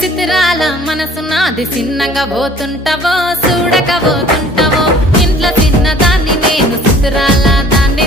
సితిరాల మనసు నాది చిన్నగా పోతుంటావో చూడక పోతుంటావో ఇంట్లో చిన్న దాన్ని నేను సితిరాల దాన్ని